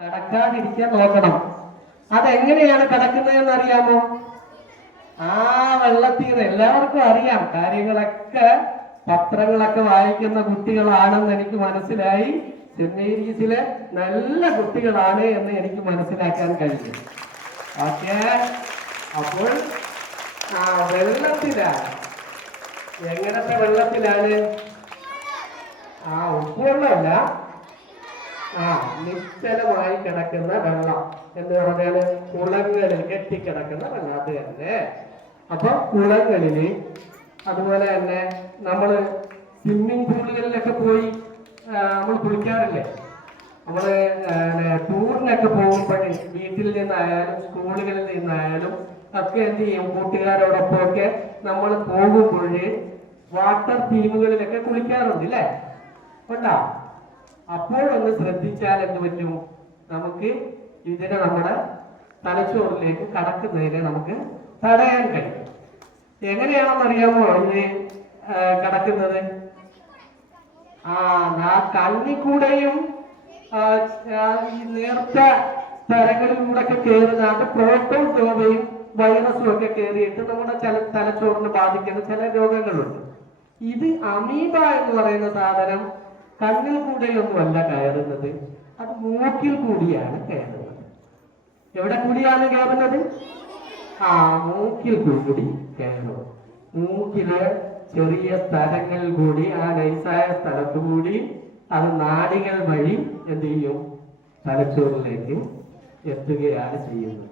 കടക്കാതിരിക്കാൻ നോക്കണം. അതെങ്ങനെയാണ് കടക്കുന്നതെന്ന് അറിയാമോ? ആ വെള്ളത്തിൽ നിന്ന് എല്ലാവർക്കും അറിയാം. കാര്യങ്ങളൊക്കെ പത്രങ്ങളൊക്കെ വായിക്കുന്ന കുട്ടികളാണെന്ന് എനിക്ക് മനസ്സിലായി. മേരീസിലെ നല്ല കുട്ടികളാണ് എന്ന് എനിക്ക് മനസ്സിലാക്കാൻ കഴിഞ്ഞു. ഓക്കെ? അപ്പോൾ ആ വെള്ളത്തിലാണ്. എങ്ങനത്തെ വെള്ളത്തിലാണ്? ആ ഉപ്പുവെള്ളമല്ല. ആ നിശ്ചലമായി കിടക്കുന്ന വെള്ളം. എന്ന് പറഞ്ഞാൽ? കുളങ്ങളിൽ കെട്ടിക്കിടക്കുന്ന വെള്ളം. അത് തന്നെ. അപ്പൊ കുളങ്ങളിൽ അതുപോലെ തന്നെ നമ്മൾ സ്വിമ്മിംഗ് പൂളുകളിലൊക്കെ പോയി നമ്മൾ കുളിക്കാറില്ലേ? നമ്മൾ ടൂറിനൊക്കെ പോകുമ്പോഴേ വീട്ടിൽ നിന്നായാലും സ്കൂളുകളിൽ നിന്നായാലും ഒക്കെ എന്ത് ചെയ്യും? കൂട്ടുകാരോടൊപ്പം ഒക്കെ നമ്മൾ പോകുമ്പോഴേ വാട്ടർ തീമുകളിലൊക്കെ കുളിക്കാറുണ്ട് അല്ലേ ഉണ്ടോ? അപ്പോഴൊന്ന് ശ്രദ്ധിച്ചാൽ എന്ത് പറ്റും? നമുക്ക് ഇതിനെ നമ്മുടെ തലച്ചോറിലേക്ക് കടക്കുന്നതിനെ നമുക്ക് തടയാൻ കഴിയും. എങ്ങനെയാണെന്ന് അറിയാമോ ഇത് കടക്കുന്നത്? ആ ആ കണ്ണിക്കൂടെയും നേർത്ത സ്ഥലങ്ങളിലൂടെ ഒക്കെ കയറുന്ന അത് പ്രോട്ടോൺ രോഗയും വൈറസും ഒക്കെ കയറിയിട്ട് നമ്മുടെ ചില തലച്ചോറിന് ബാധിക്കുന്ന ചില രോഗങ്ങളുണ്ട്. ഇത് അമീബ എന്ന് പറയുന്ന സാധനം കണ്ണിൽ കൂടെയൊന്നുമല്ല കയറുന്നത് അത് മൂക്കിൽ കൂടിയാണ് കയറുന്നത്. എവിടെ കൂടിയാണ് കയറുന്നത്? ആ മൂക്കിൽ കൂടി കയറും മൂക്കിലെ ചെറിയ സ്ഥലങ്ങളിൽ കൂടി ആ നൈസായ സ്ഥലത്തു കൂടി അത് നാടികൾ വഴി എന്ത് ചെയ്യും? തലച്ചോറിലേക്ക് എത്തുകയാണ് ചെയ്യുന്നത്.